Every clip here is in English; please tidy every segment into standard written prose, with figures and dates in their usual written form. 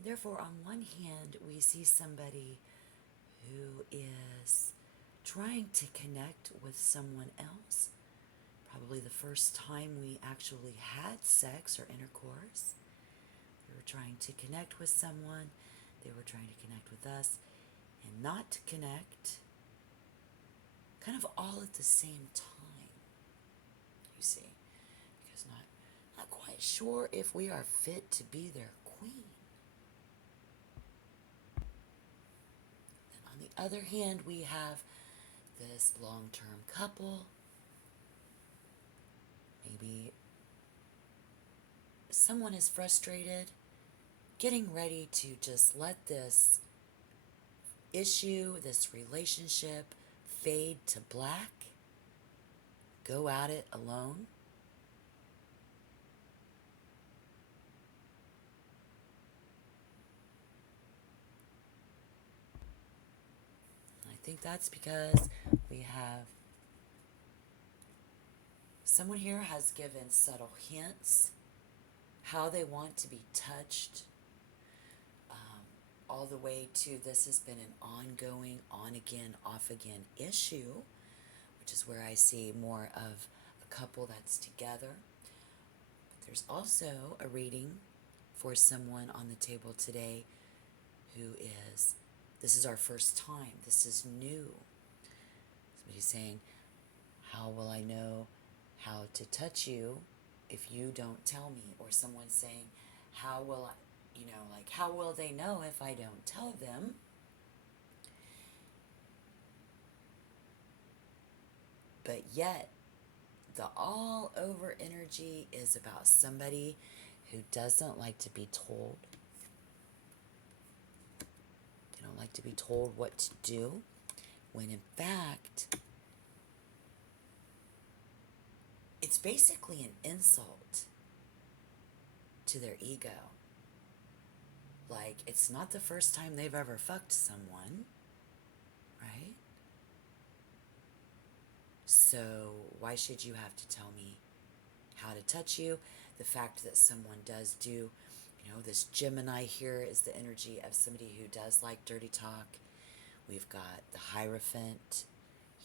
And therefore, on one hand, we see somebody who is trying to connect with someone else. Probably the first time we actually had sex or intercourse. We were trying to connect with someone. They were trying to connect with us and not to connect. Kind of all at the same time, you see. Because not quite sure if we are fit to be their queen. And on the other hand, we have this long-term couple. Maybe someone is frustrated, getting ready to just let this issue, this relationship, fade to black, go at it alone. I think that's because we have someone here has given subtle hints how they want to be touched, all the way to this has been an ongoing, on again, off again issue, which is where I see more of a couple that's together. But there's also a reading for someone on the table today who is, this is our first time, this is new. Somebody's saying, how will I know how to touch you if you don't tell me? Or someone saying, how will I, how will they know if I don't tell them? But yet, the all over energy is about somebody who doesn't like to be told. They don't like to be told what to do, when in fact, it's basically an insult to their ego. Like, it's not the first time they've ever fucked someone, right? So why should you have to tell me how to touch you? The fact that someone does do, this Gemini here is the energy of somebody who does like dirty talk. We've got the Hierophant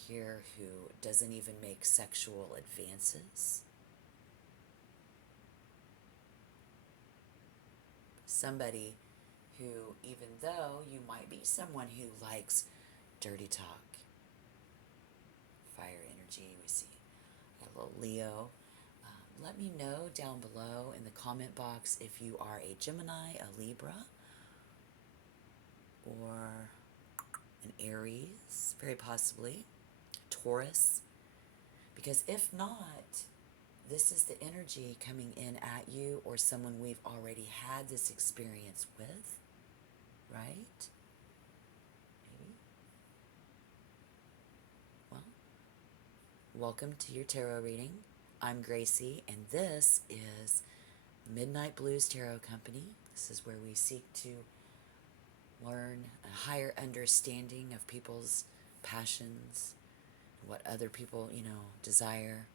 here who doesn't even make sexual advances. Somebody who, even though you might be someone who likes dirty talk, fire energy, we see a little Leo. Let me know down below in the comment box if you are a Gemini, a Libra, or an Aries, very possibly, Taurus. Because if not, this is the energy coming in at you or someone we've already had this experience with, right? Maybe. Well, welcome to your tarot reading. I'm Gracie, and this is Midnight Blues Tarot Company. This is where we seek to learn a higher understanding of people's passions, what other people, desire,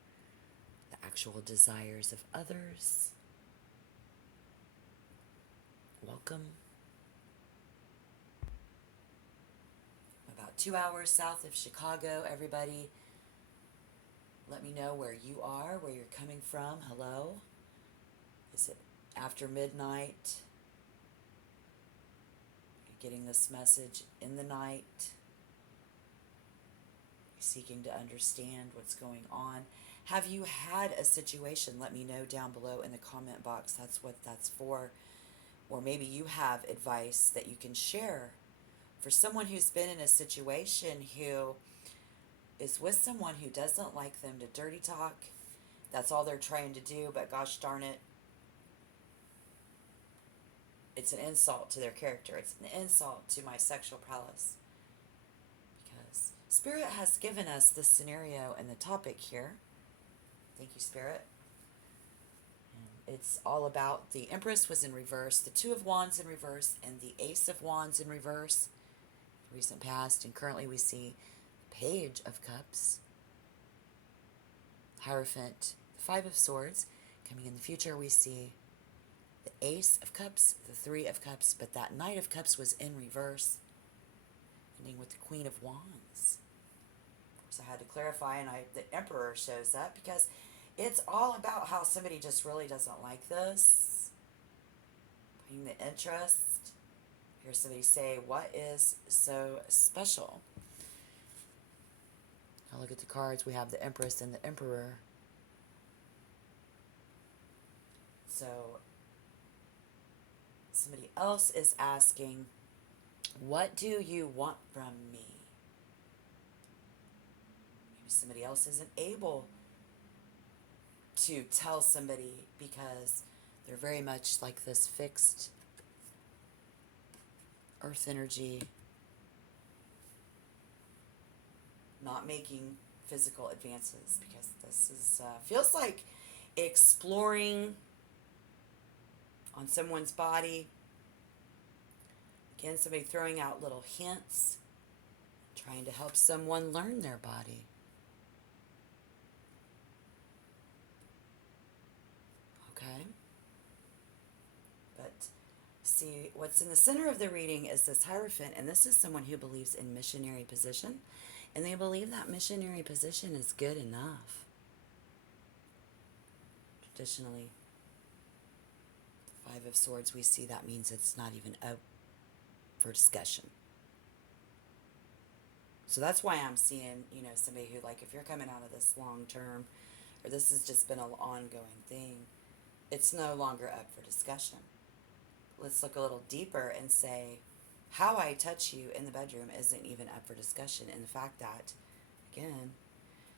the actual desires of others. Welcome. About 2 hours south of Chicago, everybody. Let me know where you are, where you're coming from. Hello. Is it after midnight? You're getting this message in the night. You're seeking to understand what's going on. Have you had a situation? Let me know down below in the comment box. That's what that's for. Or maybe you have advice that you can share for someone who's been in a situation who is with someone who doesn't like them to dirty talk. That's all they're trying to do, but gosh darn it, it's an insult to their character. It's an insult to my sexual prowess. Because Spirit has given us the scenario and the topic here. Thank you, Spirit. And it's all about the Empress was in reverse, the Two of Wands in reverse, and the Ace of Wands in reverse. Recent past, and currently we see Page of Cups, Hierophant, the Five of Swords. Coming in the future, we see the Ace of Cups, the Three of Cups, but that Knight of Cups was in reverse, ending with the Queen of Wands. So I had to clarify, and the Emperor shows up because it's all about how somebody just really doesn't like this. Putting the interest. Hear somebody say, what is so special? Now look at the cards. We have the Empress and the Emperor. So somebody else is asking, what do you want from me? Maybe somebody else isn't able to tell somebody because they're very much like this fixed earth energy, not making physical advances, because this is feels like exploring on someone's body. Again, somebody throwing out little hints, trying to help someone learn their body. Okay? But see, what's in the center of the reading is this Hierophant, and this is someone who believes in missionary position, and they believe that missionary position is good enough. Traditionally, Five of Swords, we see that means it's not even up for discussion. So that's why I'm seeing, somebody who, like, if you're coming out of this long term, or this has just been an ongoing thing, it's no longer up for discussion. Let's look a little deeper and say, how I touch you in the bedroom isn't even up for discussion. And the fact that, again,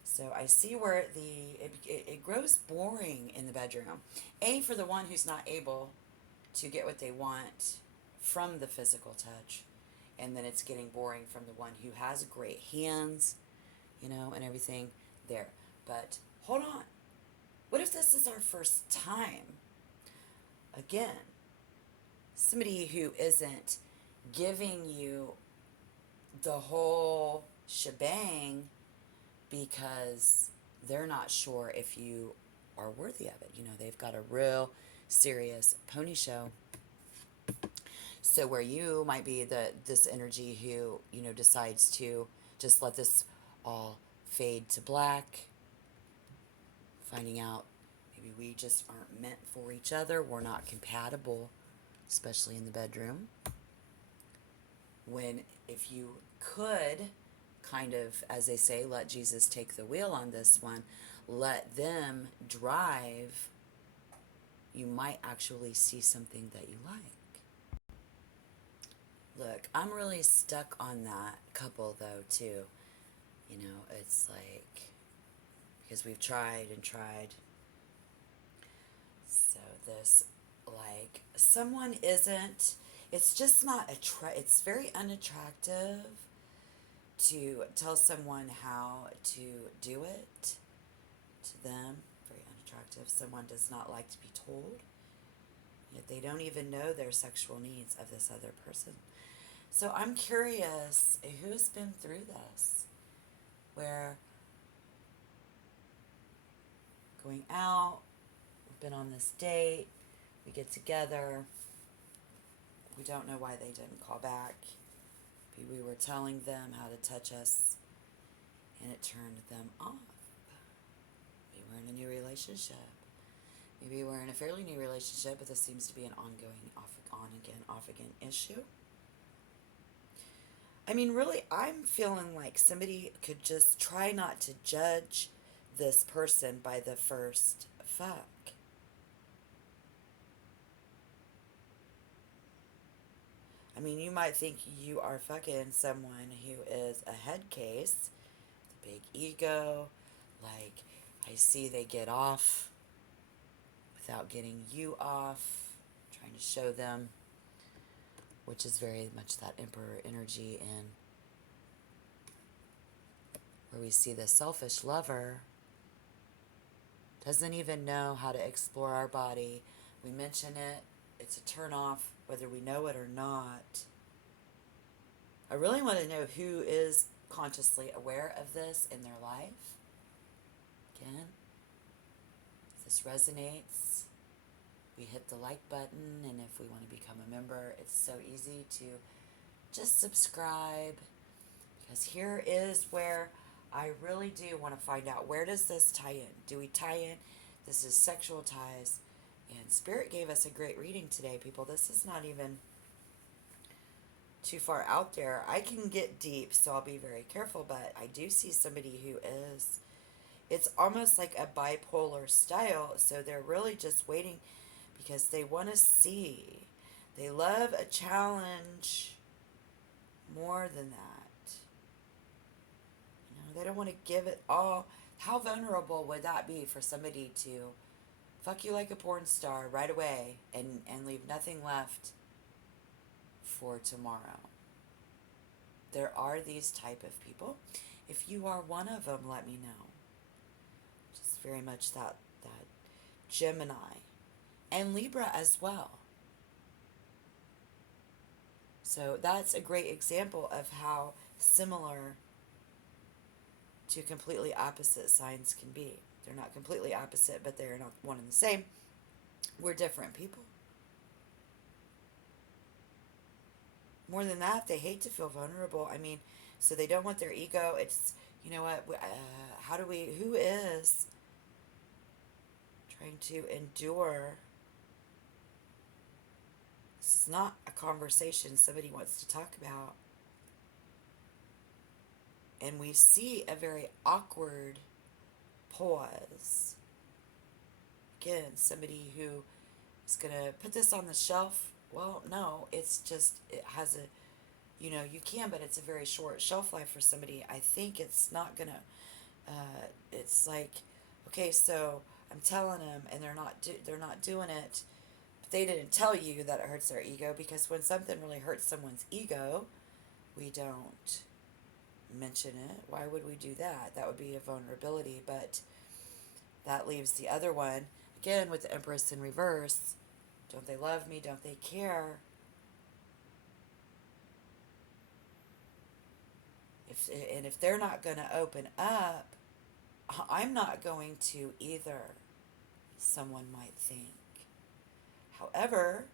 so I see where it grows boring in the bedroom. For the one who's not able to get what they want from the physical touch. And then it's getting boring from the one who has great hands, and everything there. But hold on. What if this is our first time? Again, somebody who isn't giving you the whole shebang because they're not sure if you are worthy of it. They've got a real serious pony show. So where you might be this energy who, decides to just let this all fade to black, finding out maybe we just aren't meant for each other, we're not compatible, especially in the bedroom. When if you could kind of, as they say, let Jesus take the wheel on this one, let them drive, you might actually see something that you like. Look, I'm really stuck on that couple, though, too. It's like, because we've tried and tried. So this, like, someone isn't, it's just not, it's very unattractive to tell someone how to do it to them. Very unattractive. Someone does not like to be told. Yet they don't even know their sexual needs of this other person. So I'm curious, who's been through this? Where going out, we've been on this date, we get together, we don't know why they didn't call back. Maybe we were telling them how to touch us, and it turned them off. Maybe we're in a new relationship. Maybe we're in a fairly new relationship, but this seems to be an ongoing off again issue. I mean, really, I'm feeling like somebody could just try not to judge this person by the first fuck. I mean, you might think you are fucking someone who is a head case, the big ego, like, I see they get off without getting you off, trying to show them, which is very much that Emperor energy, and where we see the selfish lover doesn't even know how to explore our body. We mention it, it's a turn off, whether we know it or not. I really want to know who is consciously aware of this in their life. Again, if this resonates, we hit the like button, and if we want to become a member, it's so easy to just subscribe, because here is where I really do want to find out, where does this tie in? Do we tie in? This is sexual ties. And Spirit gave us a great reading today, people. This is not even too far out there. I can get deep, so I'll be very careful, but I do see somebody who is, it's almost like a bipolar style, so they're really just waiting because they want to see. They love a challenge more than that. They don't want to give it all. How vulnerable would that be for somebody to fuck you like a porn star right away and leave nothing left for tomorrow? There are these type of people. If you are one of them, let me know. Just very much that Gemini and Libra as well. So that's a great example of how similar two completely opposite signs can be. They're not completely opposite, but they're not one and the same. We're different people. More than that, they hate to feel vulnerable. I mean, so they don't want their ego. It's, you know what, who is trying to endure? It's not a conversation somebody wants to talk about. And we see a very awkward pause. Again, somebody who is going to put this on the shelf. Well, no, it's just, it has a, you can, but it's a very short shelf life for somebody. I think it's not going to, it's like, okay, so I'm telling them and they're not doing it. But they didn't tell you that it hurts their ego, because when something really hurts someone's ego, we don't mention it. Why would we do that? That would be a vulnerability, but that leaves the other one, again, with the Empress in reverse. Don't they love me? Don't they care? If they're not going to open up, I'm not going to either, someone might think. However,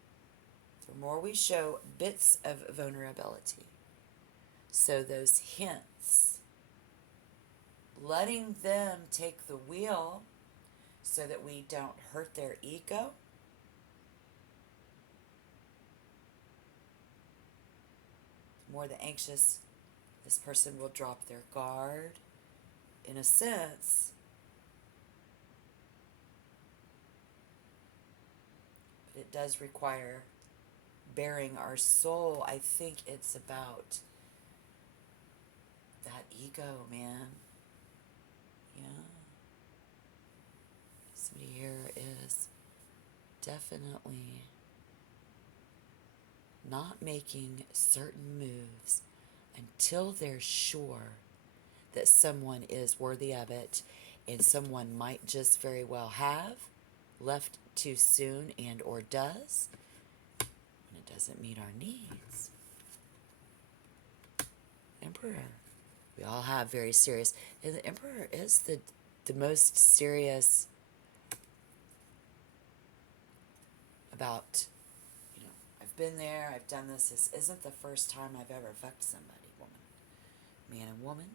the more we show bits of vulnerability, so those hints, letting them take the wheel so that we don't hurt their ego, the more the anxious this person will drop their guard, in a sense. But it does require bearing our soul. I think it's about that ego, man. Yeah. Somebody here is definitely not making certain moves until they're sure that someone is worthy of it, and someone might just very well have left too soon and or does, and it doesn't meet our needs. Emperor. We all have very serious, and the Emperor is the most serious about, I've been there, I've done this. This isn't the first time I've ever fucked somebody, woman. Man and woman.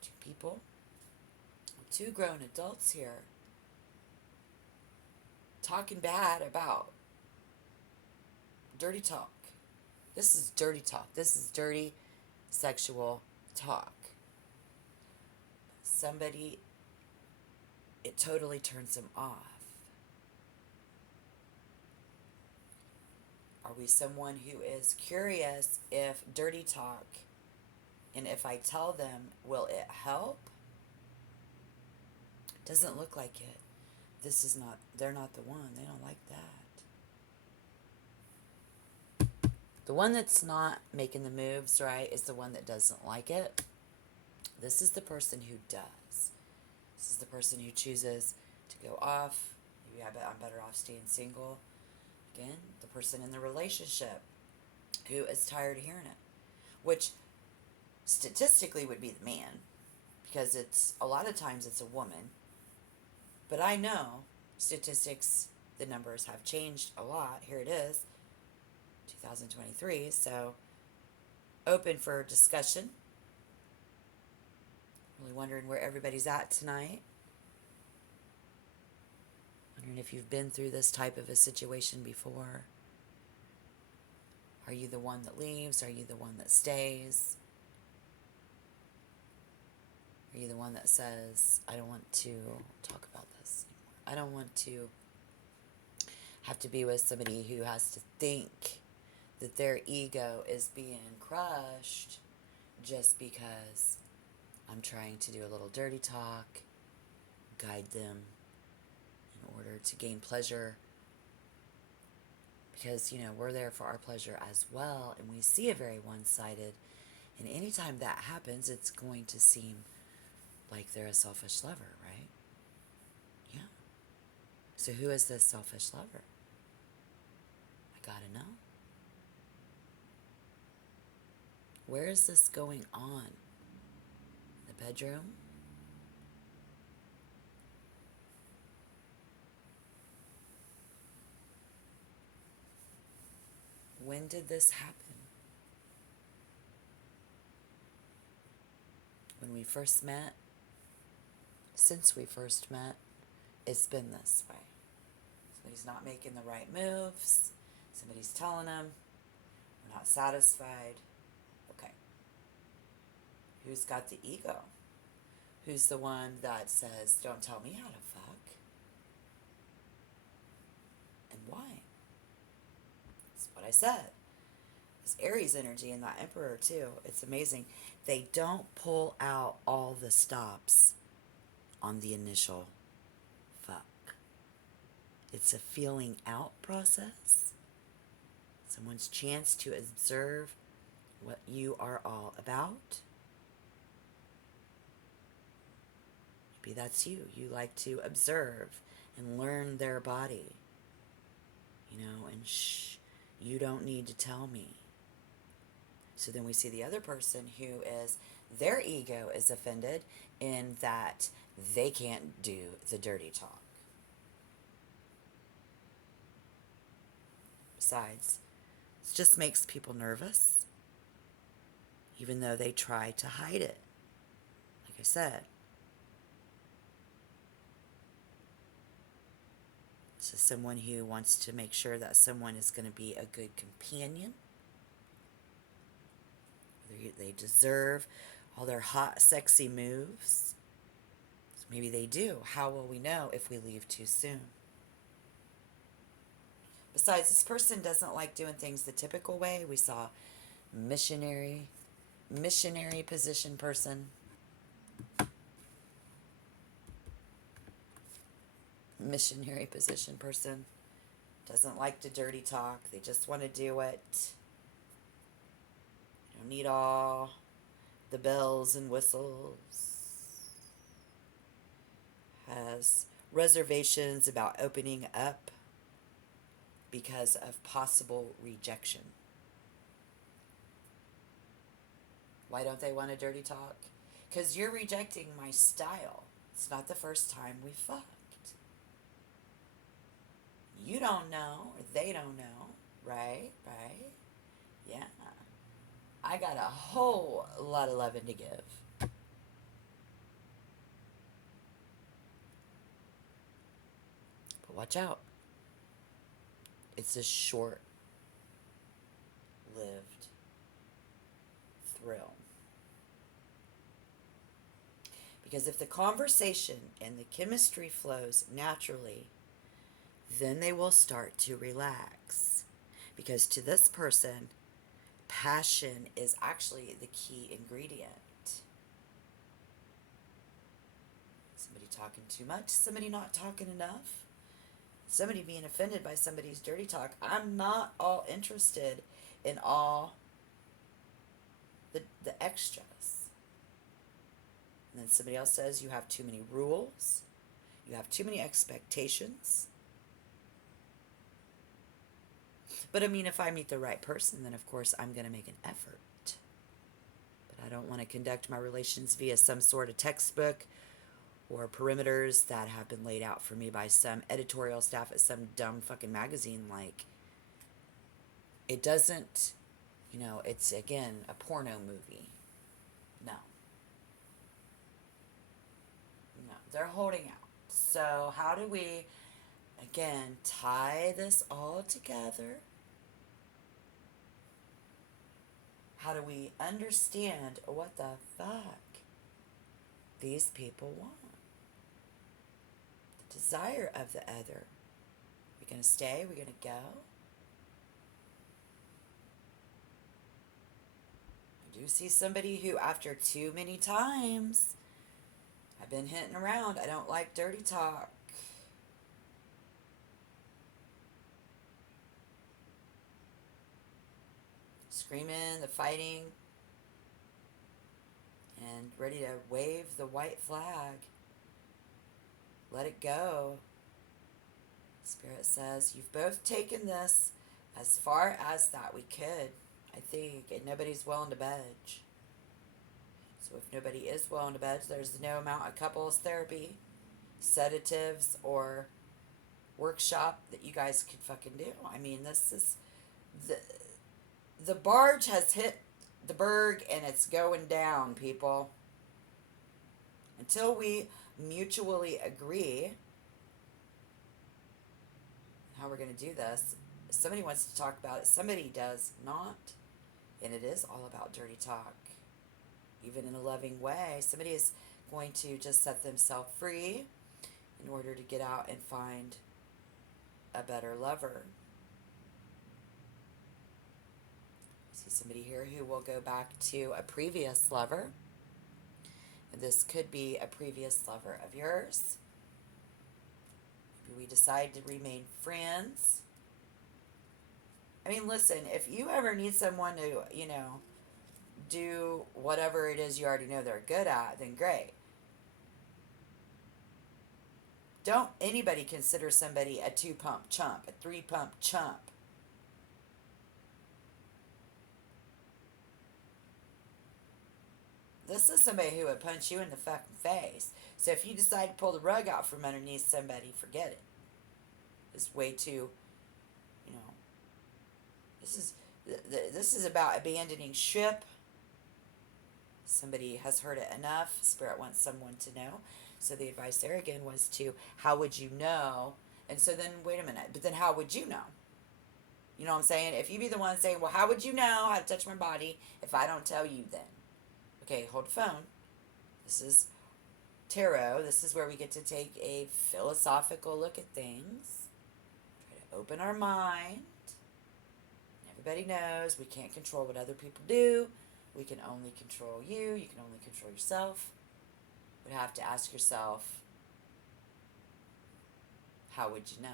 Two people. Two grown adults here. Talking bad about dirty talk. This is dirty talk. This is dirty sexual talk. Somebody, it totally turns them off. Are we someone who is curious if dirty talk, and if I tell them, will it help? Doesn't look like it. They're not the one. They don't like that. The one that's not making the moves, right, is the one that doesn't like it. This is the person who does. This is the person who chooses to go off. Maybe I'm better off staying single. Again, the person in the relationship who is tired of hearing it, which statistically would be the man, because it's a lot of times it's a woman. But I know statistics, the numbers have changed a lot. Here it is, 2023. So open for discussion. Really wondering where everybody's at tonight. Wondering if you've been through this type of a situation before. Are you the one that leaves? Are you the one that stays? Are you the one that says, I don't want to talk about this anymore? I don't want to have to be with somebody who has to think that their ego is being crushed just because I'm trying to do a little dirty talk, guide them in order to gain pleasure. Because, we're there for our pleasure as well, and we see it very one-sided. And anytime that happens, it's going to seem like they're a selfish lover, right? Yeah. So who is this selfish lover? I gotta know. Where is this going on? In the bedroom? When did this happen? When we first met? Since we first met, it's been this way. Somebody's not making the right moves. Somebody's telling them, we're not satisfied. Okay. Who's got the ego? Who's the one that says, don't tell me how to fuck? And why? That's what I said. This Aries energy and that Emperor too. It's amazing. They don't pull out all the stops on the initial fuck. It's a feeling out process. Someone's chance to observe what you are all about. Maybe that's you. You like to observe and learn their body. And you don't need to tell me. So then we see the other person who is, their ego is offended in that they can't do the dirty talk. Besides, it just makes people nervous, even though they try to hide it. Like I said, this is someone who wants to make sure that someone is going to be a good companion. They deserve all their hot, sexy moves. So maybe they do. How will we know if we leave too soon? Besides, this person doesn't like doing things the typical way. We saw missionary position person. Missionary position person doesn't like to dirty talk. They just want to do it. You don't need all the bells and whistles. Has reservations about opening up because of possible rejection. Why don't they want to dirty talk? Because you're rejecting my style. It's not the first time we fucked. You don't know, or they don't know, right? Right? Yeah. I got a whole lot of loving to give. But watch out. It's a short-lived thrill. Because if the conversation and the chemistry flows naturally, then they will start to relax. Because to this person, passion is actually the key ingredient. Somebody talking too much, somebody not talking enough, somebody being offended by somebody's dirty talk. I'm not all interested in all the extras. And then somebody else says you have too many rules, you have too many expectations. But I mean, if I meet the right person, then of course I'm going to make an effort. But I don't want to conduct my relations via some sort of textbook or perimeters that have been laid out for me by some editorial staff at some dumb fucking magazine. Like, it doesn't, it's again a porno movie. No. No, they're holding out. So, how do we, again, tie this all together? How do we understand what the fuck these people want? The desire of the other. We're going to stay? We're going to go? I do see somebody who, after too many times, I've been hinting around, I don't like dirty talk. Screaming, the fighting, and ready to wave the white flag. Let it go. Spirit says, you've both taken this as far as that we could, I think, and nobody's willing to budge. So if nobody is willing to budge, there's no amount of couples therapy, sedatives, or workshop that you guys could fucking do. I mean, this is the barge has hit the berg and it's going down, people. Until we mutually agree how we're going to do this. Somebody wants to talk about it, somebody does not, and it is all about dirty talk. Even in a loving way, somebody is going to just set themselves free in order to get out and find a better lover. I see somebody here who will go back to a previous lover. This could be a previous lover of yours. Maybe we decide to remain friends. I mean, listen, if you ever need someone to, do whatever it is you already know they're good at, then great. Don't anybody consider somebody a 2-pump chump, a 3-pump chump. This is somebody who would punch you in the fucking face. So if you decide to pull the rug out from underneath somebody, forget it. It's way too, this is about abandoning ship. Somebody has heard it enough. Spirit wants someone to know. So the advice there again was to, how would you know? And so then, wait a minute, but then how would you know? You know what I'm saying? If you be the one saying, well, how would you know how to touch my body if I don't tell you then? Okay, hold the phone. This is tarot. This is where we get to take a philosophical look at things. Try to open our mind. Everybody knows we can't control what other people do. We can only control you. You can only control yourself. You would have to ask yourself, how would you know?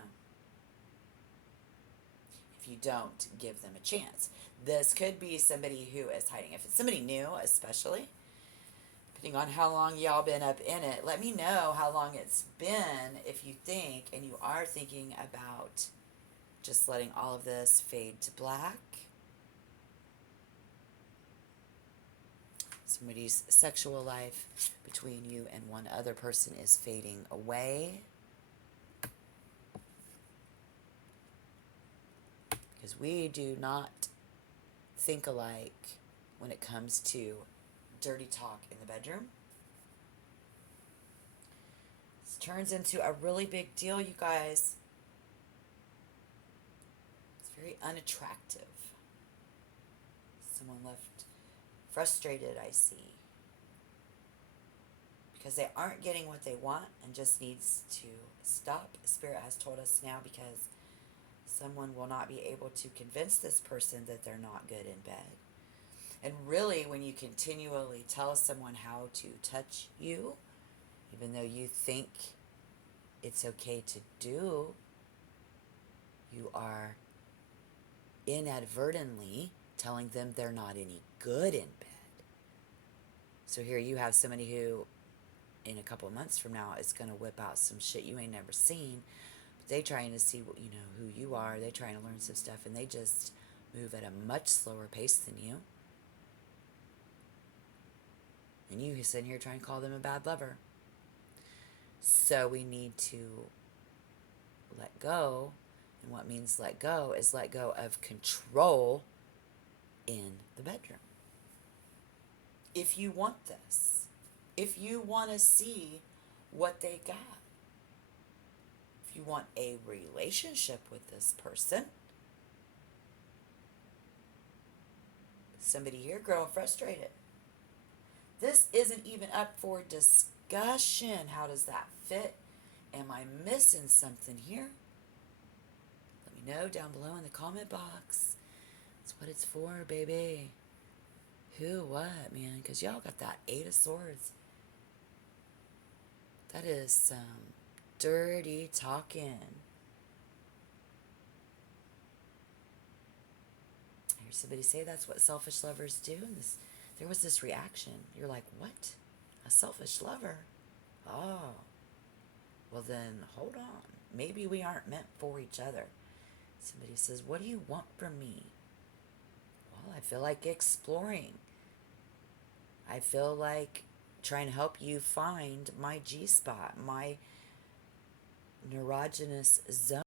If you don't give them a chance. This could be somebody who is hiding. If it's somebody new, especially, depending on how long y'all been up in it, let me know how long it's been if you think and you are thinking about just letting all of this fade to black. Somebody's sexual life between you and one other person is fading away. Because we do not think alike when it comes to dirty talk in the bedroom. This turns into a really big deal, you guys. It's very unattractive. Someone left frustrated, I see. Because they aren't getting what they want and just needs to stop. Spirit has told us now, because someone will not be able to convince this person that they're not good in bed. And really, when you continually tell someone how to touch you, even though you think it's okay to do, you are inadvertently telling them they're not any good in bed. So here you have somebody who, in a couple of months from now, is going to whip out some shit you ain't never seen. But they trying to see what, who you are. They trying to learn some stuff, and they just move at a much slower pace than you. And you sitting here trying to call them a bad lover. So we need to let go. And what means let go is let go of control in the bedroom. If you want this, if you want to see what they got, if you want a relationship with this person, somebody here growing frustrated. This isn't even up for discussion. How does that fit? Am I missing something here? Let me know down below in the comment box. That's what it's for, baby. Who, what, man? Because y'all got that 8 of Swords. That is some dirty talking. I hear somebody say that's what selfish lovers do. And there was this reaction. You're like, what? A selfish lover? Oh. Well then, hold on. Maybe we aren't meant for each other. Somebody says, what do you want from me? Well, I feel like exploring. I feel like trying to help you find my G-spot, my erogenous zone.